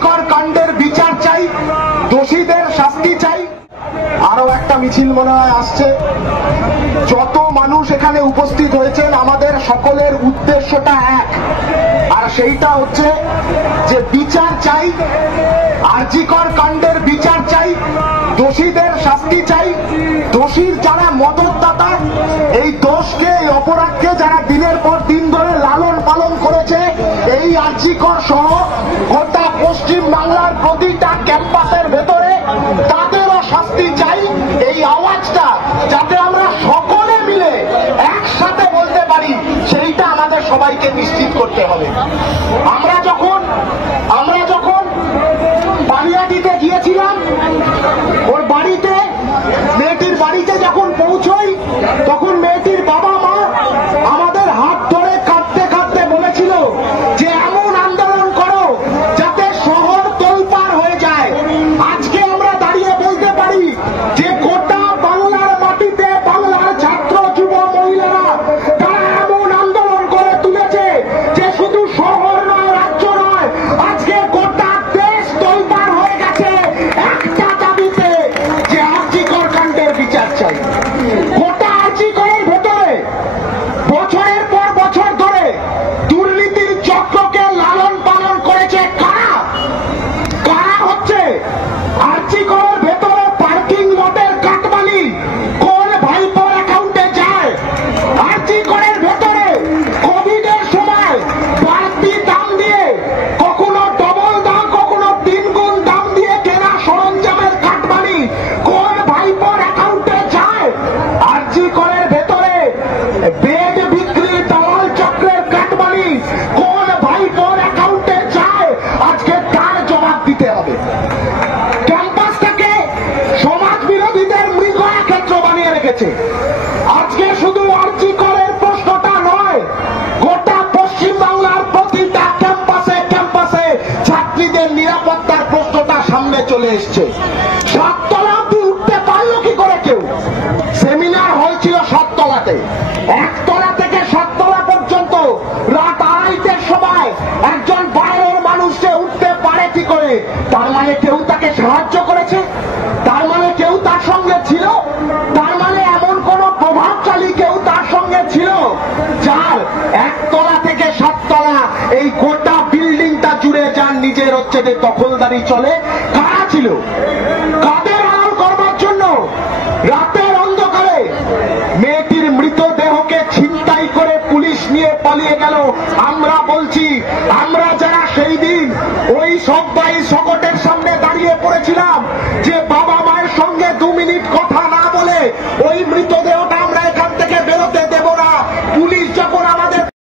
আরজিকর কাণ্ডের বিচার চাই, দোষীদের শাস্তি চাই। আরো একটা মিছিল মনে হয় আসছে। যত মানুষ এখানে উপস্থিত হয়েছেন আমাদের সকলের উদ্দেশ্যটা এক, আর সেইটা হচ্ছে যে বিচার চাই, আরজিকর কাণ্ডের বিচার চাই, দোষীদের শাস্তি চাই। দোষীর যারা মদতদাতা, এই দোষকে এই অপরাধকে যারা দিনের পর দিন ধরে লালন পালন করেছে, এই আরজিকর সহ গোটা পশ্চিম বাংলার প্রতিটা ক্যাম্পাসের ভেতরে তাদেরও শাস্তি চাই। এই আওয়াজটা যাতে আমরা সকলে মিলে একসাথে বলতে পারি, সেইটা আমাদের সবাইকে নিশ্চিত করতে হবে। আমরা যখন পানিয়াটিতে গিয়েছিলাম, ওর বাড়িতে, মেয়েটির বাড়িতে যখন পৌঁছই, তখন মেয়েটির বাবা মা আমাদের হাত ধরে কাঁদতে কাঁদতে বলেছিল যে এমন আন্দোলন করো যাতে শহর তোলপাড় হয়ে যায়। আজকে আমরা দাঁড়িয়ে বলতে পারি যে গোটা বাংলার মাটিতে বাংলার ছাত্র যুব মহিলারা তারা এমন আন্দোলন করে তুলেছে যে শুধু শহর নয়, রাজ্য নয়, আজকে গোটা দেশ তোলপাড় হয়ে গেছে একটা দাবিতে, যে আরজিকর কাণ্ডের বিচার চাই। গোটা আরজিকরের ভেতরে বছরের পর বছর ধরে দুর্নীতির চক্রকে লালন পালন করেছে কারা? কারা হচ্ছে আরজিকরের ভেতরে পার্কিং লটের কাটমানি কোন ভাইপোর অ্যাকাউন্টে যায়? আরজিকরের ভেতরে কোভিডের সময় বাড়তি দাম দিয়ে, কখনো ডবল দাম, কখনো 3 গুণ দাম দিয়ে কেনা সরঞ্জামের কাটমানি কোন ভাইপোর অ্যাকাউন্টে যায়? আরজিকরের ভেতরে বেড বিক্রি দালাল চক্রের কাটমানি কোন ভাইপোর অ্যাকাউন্টে যায়? আজকে তার জবাব দিতে হবে। ক্যাম্পাসটাকে সমাজ বিরোধীদের মৃগয়া ক্ষেত্র বানিয়ে রেখেছে। আজকে শুধু আরজিকরের প্রশ্নটা নয়, গোটা পশ্চিম বাংলার প্রতিটা ক্যাম্পাসে ক্যাম্পাসে ছাত্রীদের নিরাপত্তার প্রশ্নটা সামনে চলে এসছে। 7 তলা অব্দি উঠতে পারলো কি করে কেউ? সেমিনার হয়েছিল 7 তলাতে, 1 তলা থেকে 7 তলা পর্যন্ত রাত 2:30টার সময় একজন বাইরের মানুষকে উঠতে পারে কি করে? তার মানে কেউ তাকে সাহায্য করেছে, তার মানে কেউ তার সঙ্গে ছিল, তার মানে এমন কোন প্রভাবশালী কেউ তার সঙ্গে ছিল যার 1 তলা থেকে 7 তলা এই গোটা বিল্ডিংটা জুড়ে যার নিজের হচ্ছে যে দখলদারি চলে। কারা ছিল? কাদের আড়াল করবার জন্য? রাতের অন্ধকারে মেয়েটির মৃতদেহকে ছিনতাই করে পুলিশ নিয়ে পালিয়ে গেল। আমরা বলছি, আমরা যারা সেই দিন ওই সবাই সকটের সামনে দাঁড়িয়ে পড়েছিলাম, যে বাবা মায়ের সঙ্গে 2 মিনিট কথা না বলে ওই মৃতদেহটা